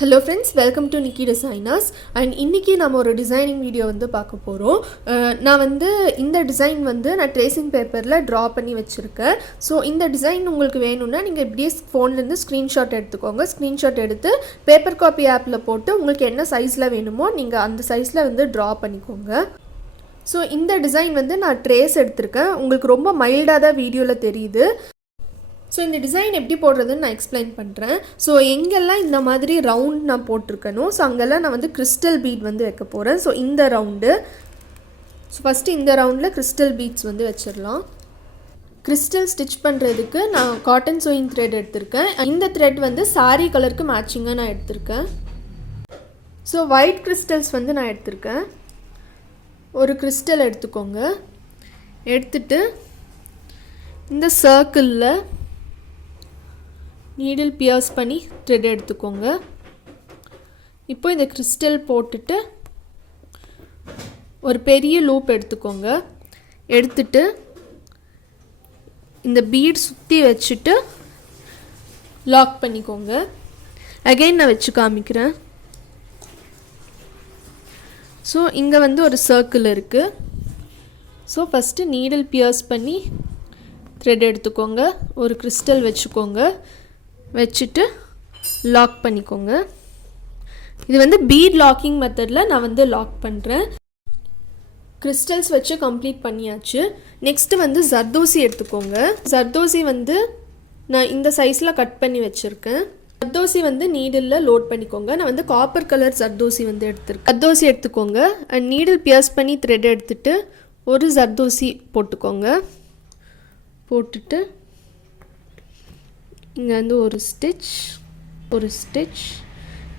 Hello friends, welcome to nikidesigners and இன்னைக்கு நாம ஒரு டிசைனிங் வீடியோ வந்து பார்க்க போறோம். நான் வந்து இந்த டிசைன் வந்து நான் ட்ரேசிங் பேப்பர்ல டிரா பண்ணி வச்சிருக்கேன். சோ இந்த டிசைன் உங்களுக்கு வேணும்னா நீங்க இப்படியே ஃபோன்ல இருந்து ஸ்கிரீன்ஷாட் எடுத்துக்கோங்க. ஸ்கிரீன்ஷாட் எடுத்து பேப்பர் காப்பி ஆப்ல போட்டு உங்களுக்கு என்ன சைஸ்ல வேணுமோ நீங்க அந்த சைஸ்ல வந்து டிரா பண்ணிக்கோங்க. சோ இந்த டிசைன் வந்து நான் ட்ரேஸ் எடுத்துர்க்கேன். உங்களுக்கு ரொம்ப மைல்டா தான் வீடியோல தெரியுது. ஸோ இந்த டிசைன் எப்படி போடுறதுன்னு நான் எக்ஸ்பிளைன் பண்ணுறேன். ஸோ எங்கெல்லாம் இந்த மாதிரி ரவுண்ட் நான் போட்டிருக்கணும், ஸோ அங்கெல்லாம் நான் வந்து கிறிஸ்டல் பீட் வந்து வைக்க போகிறேன். ஸோ இந்த ரவுண்டு, ஸோ ஃபஸ்ட்டு இந்த ரவுண்டில் கிறிஸ்டல் பீட்ஸ் வந்து வச்சிடலாம். கிறிஸ்டல் ஸ்டிச் பண்ணுறதுக்கு நான் காட்டன் சூயிங் த்ரெட் எடுத்திருக்கேன். இந்த த்ரெட் வந்து சாரீ கலருக்கு மேட்சிங்காக நான் எடுத்திருக்கேன். ஸோ ஒயிட் கிறிஸ்டல்ஸ் வந்து நான் எடுத்திருக்கேன். ஒரு கிறிஸ்டல் எடுத்துக்கோங்க. எடுத்துட்டு இந்த சர்க்கிளில் நீடில் பியர்ஸ் பண்ணி த்ரெட் எடுத்துக்கோங்க. இப்போ இந்த கிறிஸ்டல் போட்டுட்டு ஒரு பெரிய லூப் எடுத்துக்கோங்க. எடுத்துட்டு இந்த பீட் சுற்றி வச்சுட்டு லாக் பண்ணிக்கோங்க. அகைன் நான் வச்சு காமிக்கிறேன். ஸோ இங்கே வந்து ஒரு சர்க்கிள் இருக்குது. ஸோ ஃபஸ்ட்டு நீடில் பியர்ஸ் பண்ணி த்ரெட் எடுத்துக்கோங்க. ஒரு கிறிஸ்டல் வச்சுக்கோங்க. வச்சுட்டு லாக் பண்ணிக்கோங்க. இது வந்து பீட் லாக்கிங் மெத்தடில் நான் வந்து லாக் பண்ணுறேன். கிறிஸ்டல்ஸ் வச்சு கம்ப்ளீட் பண்ணியாச்சு. நெக்ஸ்ட்டு வந்து ஜர்தோசி எடுத்துக்கோங்க. ஜர்தோசி வந்து நான் இந்த சைஸில் கட் பண்ணி வச்சுருக்கேன். ஜர்தோசி வந்து நீடிலில் லோட் பண்ணிக்கோங்க. நான் வந்து காப்பர் கலர் ஜர்தோசி வந்து எடுத்துருக்கேன். ஜர்தோசி எடுத்துக்கோங்க. அண்ட் நீடில் பியர்ஸ் பண்ணி த்ரெட் எடுத்துட்டு ஒரு ஜர்தோசி போட்டுக்கோங்க. போட்டுட்டு இங்கே வந்து ஒரு ஸ்டிச்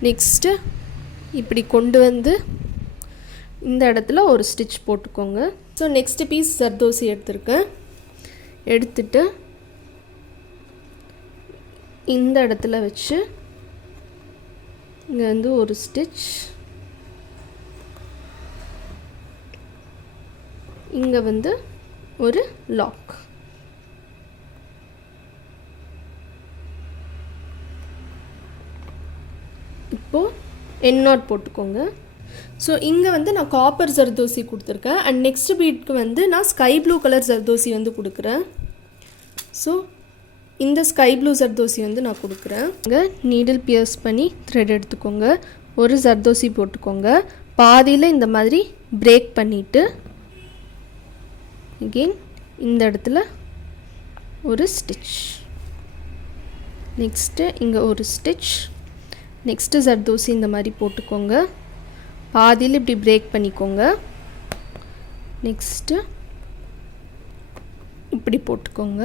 நெக்ஸ்ட்டு இப்படி கொண்டு வந்து இந்த இடத்துல ஒரு ஸ்டிச் போட்டுக்கோங்க. ஸோ நெக்ஸ்ட்டு பீஸ் ஜர்தோசி எடுத்திருக்கேன். எடுத்துட்டு இந்த இடத்துல வச்சு இங்கே வந்து ஒரு ஸ்டிச், இங்கே வந்து ஒரு லாக். இப்போது என் நாட் போட்டுக்கோங்க. ஸோ இங்கே வந்து நான் காப்பர் ஜர்தோசி கொடுத்துருக்கேன். அண்ட் நெக்ஸ்ட் பீட்க்கு வந்து நான் ஸ்கை ப்ளூ கலர் ஜர்தோசி வந்து கொடுக்குறேன். ஸோ இந்த ஸ்கை ப்ளூ ஜர்தோசி வந்து நான் கொடுக்குறேன். இங்கே நீடில் பியர்ஸ் பண்ணி த்ரெட் எடுத்துக்கோங்க. ஒரு ஜர்தோசி போட்டுக்கோங்க. பாதியில் இந்த மாதிரி பிரேக் பண்ணிவிட்டு அகெயின் இந்த இடத்துல ஒரு ஸ்டிச், நெக்ஸ்ட்டு இங்கே ஒரு ஸ்டிச், நெக்ஸ்ட்டு ஜர்தோசி இந்த மாதிரி போட்டுக்கோங்க. பாதியில் இப்படி பிரேக் பண்ணிக்கோங்க. நெக்ஸ்ட்டு இப்படி போட்டுக்கோங்க.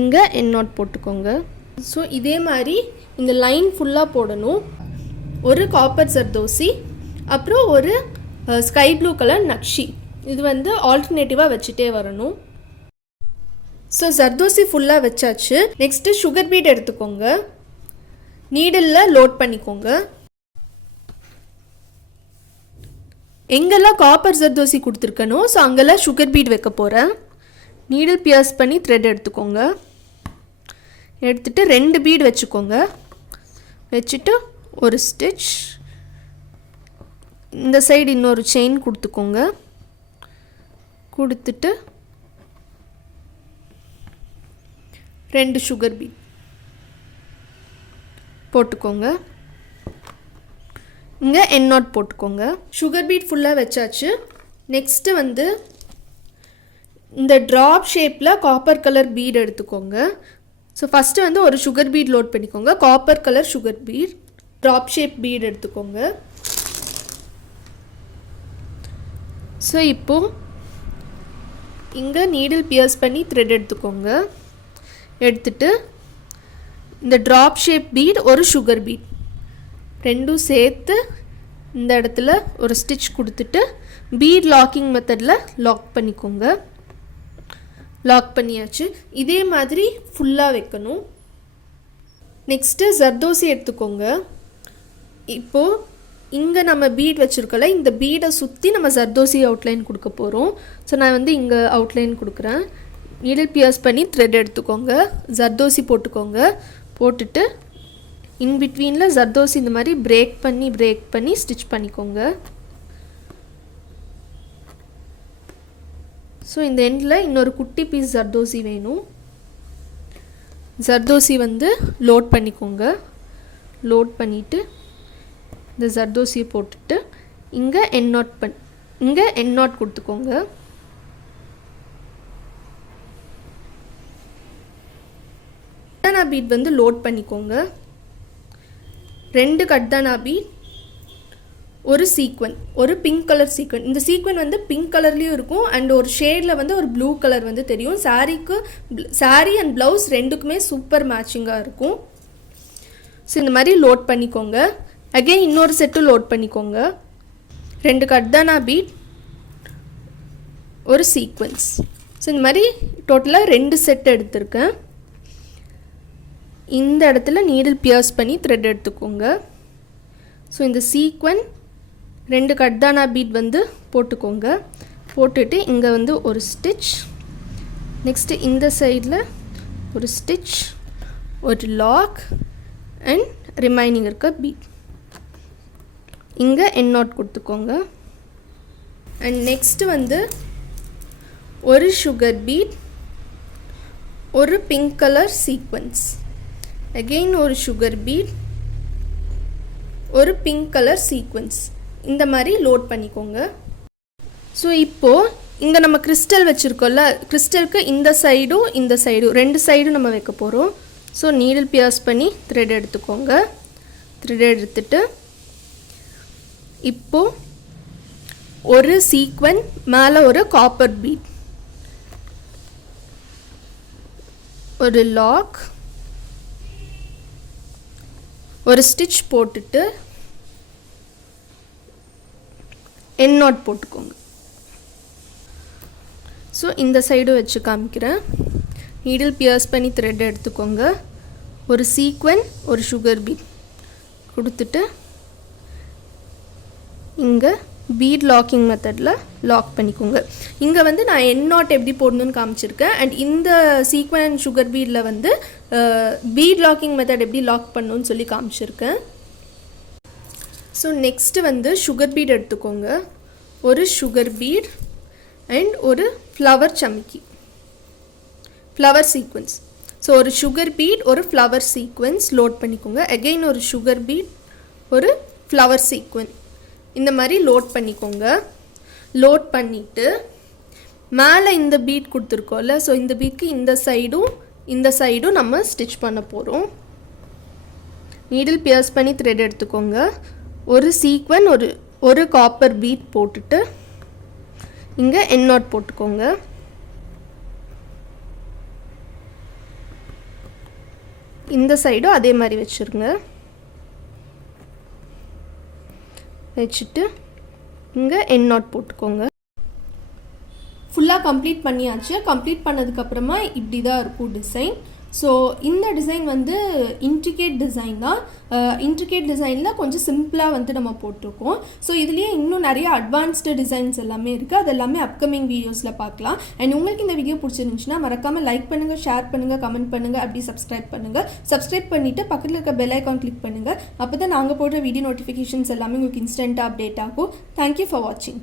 இங்கே என் நாட் போட்டுக்கோங்க. ஸோ இதே மாதிரி இந்த லைன் ஃபுல்லாக போடணும். ஒரு காப்பர் ஜர்தோசி, அப்புறம் ஒரு ஸ்கை ப்ளூ கலர் நக்ஷி, இது வந்து ஆல்டர்னேட்டிவாக வச்சுட்டே வரணும். ஸோ ஜர்தோசி ஃபுல்லாக வச்சாச்சு. நெக்ஸ்ட்டு சுகர் பீட் எடுத்துக்கோங்க. நீடிலில் லோட் பண்ணிக்கோங்க. எங்கெல்லாம் காப்பர் ஜர்தோசி கொடுத்துருக்கனோ ஸோ அங்கெல்லாம் சுகர் பீட் வைக்க போகிறேன். நீடில் பியர்ஸ் பண்ணி த்ரெட் எடுத்துக்கோங்க. எடுத்துகிட்டு 2 பீட் வச்சுக்கோங்க. வச்சுட்டு ஒரு ஸ்டிச், இந்த சைடு இன்னொரு செயின் கொடுத்துக்கோங்க. கொடுத்துட்டு 2 சுகர் பீட் போட்டுக்கோங்க. இங்கே என் நாட் போட்டுக்கோங்க. சுகர் பீட் ஃபுல்லாக வச்சாச்சு. நெக்ஸ்ட்டு வந்து இந்த ட்ராப் ஷேப்பில் காப்பர் கலர் பீட் எடுத்துக்கோங்க. ஸோ ஃபஸ்ட்டு வந்து ஒரு சுகர் பீட் லோட் பண்ணிக்கோங்க. Copper colour sugar bead, drop shape bead எடுத்துக்கோங்க. ஸோ இப்போது இங்கே நீடில் பியர்ஸ் பண்ணி த்ரெட் எடுத்துக்கோங்க. எடுத்துட்டு இந்த ட்ராப் ஷேப் பீட், ஒரு சுகர் பீட், ரெண்டும் சேர்த்து இந்த இடத்துல ஒரு ஸ்டிச் கொடுத்துட்டு பீட் லாக்கிங் மெத்தடில் லாக் பண்ணிக்கோங்க. லாக் பண்ணியாச்சு. இதே மாதிரி ஃபுல்லாக வைக்கணும். நெக்ஸ்ட்டு ஜர்தோசி எடுத்துக்கோங்க. இப்போது இங்கே நம்ம பீட் வச்சுருக்கல, இந்த பீடை சுற்றி நம்ம ஜர்தோசி அவுட்லைன் கொடுக்க போகிறோம். ஸோ நான் வந்து இங்கே அவுட்லைன் கொடுக்குறேன். நீடில் பியர்ஸ் பண்ணி த்ரெட் எடுத்துக்கோங்க. ஜர்தோசி போட்டுக்கோங்க. போட்டுட்டு இன் பிட்வீனில் ஜர்தோசி இந்த மாதிரி பிரேக் பண்ணி ஸ்டிச் பண்ணிக்கோங்க. ஸோ இந்த எண்டில் இன்னொரு குட்டி பீஸ் ஜர்தோசி வேணும். ஜர்தோசி வந்து லோட் பண்ணிக்கோங்க. லோட் பண்ணிவிட்டு இந்த ஜர்தோசியை போட்டுட்டு இங்கே எண்ட் நாட் கொடுத்துக்கோங்க. கர்தானா பீட் வந்து லோட் பண்ணிக்கோங்க. 2 கர்தானா பீட், ஒரு சீக்வன், ஒரு பிங்க் கலர் சீக்வன். இந்த சீக்வன் வந்து பிங்க் கலர்லேயும் இருக்கும் அண்ட் ஒரு ஷேடில் வந்து ஒரு ப்ளூ கலர் வந்து தெரியும். சாரீ அண்ட் ப்ளவுஸ் ரெண்டுக்குமே சூப்பர் மேட்சிங்காக இருக்கும். ஸோ இந்த மாதிரி லோட் பண்ணிக்கோங்க. அகெயின் இன்னொரு செட்டு லோட் பண்ணிக்கோங்க. 2 கர்தானா பீட், ஒரு சீக்வன்ஸ். ஸோ இந்த மாதிரி டோட்டலாக 2 செட் எடுத்திருக்கேன். இந்த இடத்துல நீடில் பியர்ஸ் பண்ணி த்ரெட் எடுத்துக்கோங்க. ஸோ இந்த சீக்வன் 2 கர்தானா பீட் வந்து போட்டுக்கோங்க. போட்டுட்டு இங்கே வந்து ஒரு ஸ்டிச், நெக்ஸ்ட்டு இந்த சைடில் ஒரு ஸ்டிச், ஒரு லாக் அண்ட் ரிமைனிங் இருக்க பீட். இங்கே எண்ட் நாட் கொடுத்துக்கோங்க. அண்ட் நெக்ஸ்ட்டு வந்து ஒரு சுகர் பீட், ஒரு பிங்க் கலர் சீக்வன்ஸ், அகெயின் ஒரு சுகர் பீட், ஒரு பிங்க் கலர் சீக்வன்ஸ். இந்த மாதிரி லோட் பண்ணிக்கோங்க. ஸோ இப்போது இங்கே நம்ம கிறிஸ்டல் வச்சுருக்கோம்ல, கிறிஸ்டலுக்கு இந்த சைடும் 2 சைடும் நம்ம வைக்க போகிறோம். ஸோ நீடில் பியர்ஸ் பண்ணி த்ரெட் எடுத்துக்கோங்க. த்ரெட் எடுத்துட்டு இப்போது ஒரு சீக்வன் மேலே ஒரு காப்பர் பீட், ஒரு லாக், ஒரு ஸ்டிச் போட்டுட்டு எண்ட் நாட் போட்டுக்கோங்க. ஸோ இந்த சைடு வச்சு காமிக்கிறேன். நீடில் பியர்ஸ் பண்ணி த்ரெட் எடுத்துக்கோங்க. ஒரு சீக்வன், ஒரு சுகர் பீட் கொடுத்துட்டு இங்கே பீட் லாக்கிங் மெத்தடில் லாக் பண்ணிக்கோங்க. இங்கே வந்து நான் எண்ட் நாட் எப்படி போடணுன்னு காமிச்சிருக்கேன். அண்ட் இந்த சீக்வன் அண்ட் சுகர் பீடில் வந்து பீட் லாக்கிங் மெத்தட் எப்படி லாக் பண்ணணுன்னு சொல்லி காமிச்சிருக்கேன். ஸோ நெக்ஸ்ட்டு வந்து சுகர் பீட் எடுத்துக்கோங்க. ஒரு சுகர் பீட் அண்ட் ஒரு ஃப்ளவர் சமிக்கி, ஃப்ளவர் சீக்வன்ஸ். ஸோ ஒரு சுகர் பீட், ஒரு ஃப்ளவர் சீக்வன்ஸ் லோட் பண்ணிக்கோங்க. அகெயின் ஒரு சுகர் பீட், ஒரு ஃப்ளவர் சீக்வன். இந்த மாதிரி லோட் பண்ணிக்கோங்க. லோட் பண்ணிவிட்டு மேலே இந்த பீட் கொடுத்துருக்கோம்ல, ஸோ இந்த பீட்க்கு இந்த சைடும் நம்ம ஸ்டிச் பண்ண போகிறோம். நீடில் பியர்ஸ் பண்ணி த்ரெட் எடுத்துக்கோங்க. ஒரு சீக்வன், ஒரு காப்பர் பீட் போட்டுட்டு இங்கே எண்ட் நாட் போட்டுக்கோங்க. இந்த சைடும் அதே மாதிரி வச்சுருங்க. வச்சுட்டு இங்கே எண்ட் நாட் போட்டுக்கோங்க. ஃபுல்லாக கம்ப்ளீட் பண்ணியாச்சு. கம்ப்ளீட் பண்ணதுக்கப்புறமா இப்படி தான் இருக்கும் டிசைன். ஸோ இந்த டிசைன் வந்து இன்ட்ரிகேட் டிசைன் தான். இன்ட்ரிகேட் டிசைனில் கொஞ்சம் சிம்பிளாக வந்து நம்ம போட்டிருக்கோம். ஸோ இதுலேயே இன்னும் நிறைய அட்வான்ஸ்டு டிசைன்ஸ் எல்லாமே இருக்குது. அது எல்லாமே அப்கமிங் வீடியோஸில் பார்க்கலாம். அண்ட் உங்களுக்கு இந்த வீடியோ பிடிச்சிருந்துச்சுன்னா மறக்காமல் லைக் பண்ணுங்கள், ஷேர் பண்ணுங்கள், கமெண்ட் பண்ணுங்கள், அப்படி சப்ஸ்கிரைப் பண்ணுங்கள். சப்ஸ்கிரைப் பண்ணிவிட்டு பக்கத்தில் இருக்க பெல் ஐக்கான் கிளிக் பண்ணுங்கள். அப்போ தான் நாங்கள் போடுற வீடியோ நோட்டிஃபிகேஷன்ஸ் எல்லாமே உங்களுக்கு இன்ஸ்டண்ட்டாக அப்டேட் ஆகும். தேங்க்யூ ஃபார் வாட்சிங்.